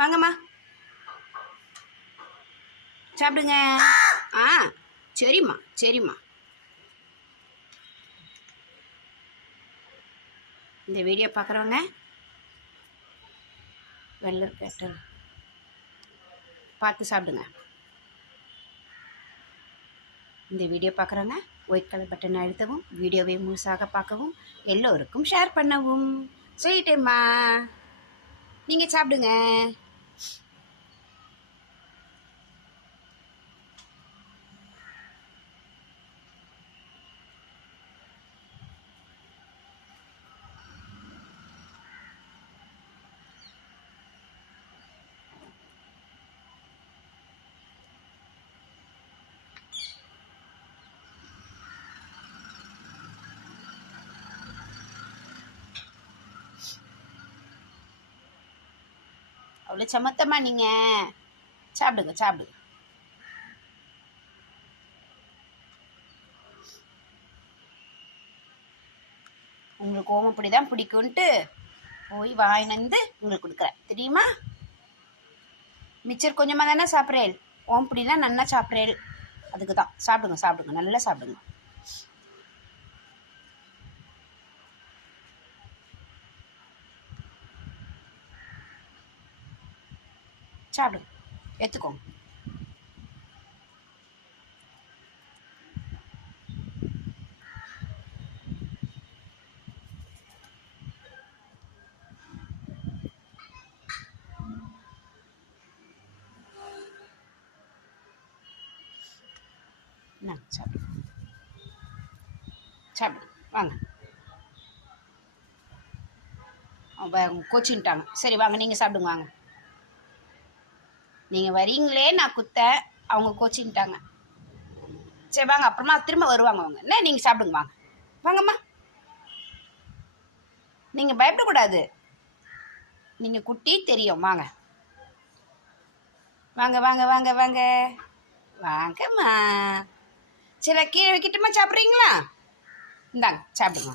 வாங்கம்மா. சாப்பிடுங்க. ஆ சரிம்மா சரிம்மா. இந்த வீடியோ பார்க்குறவங்க வெள்ளர் கேட்டல் பார்த்து சாப்பிடுங்க. இந்த வீடியோ பார்க்குறவங்க ஒயிட் கலர் பட்டன் அழுத்தவும் வீடியோவை முழுசாக பார்க்கவும் எல்லோருக்கும் ஷேர் பண்ணவும். சொல்லிட்டேம்மா நீங்கள் சாப்பிடுங்க. அவ்வளோ சமத்தம்மா நீங்கள் சாப்பிடுங்க சாப்பிடுங்க. உங்களுக்கு ஓமப்பொடி தான் பிடிக்கும்ன்ட்டு போய் வாங்கினந்து வந்து உங்களுக்கு கொடுக்குறேன். தெரியுமா? மிச்சர் கொஞ்சமாக தானே சாப்பிட்றேன். ஓம்பொடிலாம் நல்லா சாப்பிட்றேன். அதுக்கு தான் சாப்பிடுங்க சாப்பிடுங்க. நல்லா சாப்பிடுங்க. சாப்பிடுங்க எடுத்துக்கோங்க இந்தாங்க, சாப்பிடுங்க வாங்க. அவங்க கோச்சின்ட்டாங்க சரி வாங்க நீங்கள் சாப்பிடுங்க வாங்க. நீங்கள் வரீங்களே நான் குத்த அவங்க கோச்சின்ட்டாங்க சரி வாங்க. அப்புறமா திரும்ப வருவாங்க அவங்க. என்ன? நீங்கள் சாப்பிடுங்க வாங்க. வாங்கம்மா. நீங்கள் பயப்படக்கூடாது. நீங்கள் குட்டி தெரியும். வாங்க. வாங்க வாங்க வாங்க வாங்க. வாங்கம்மா. சரி கீழே வைக்கட்டுமா? சாப்பிட்றீங்களா? இந்தாங்க சாப்பிடுங்க.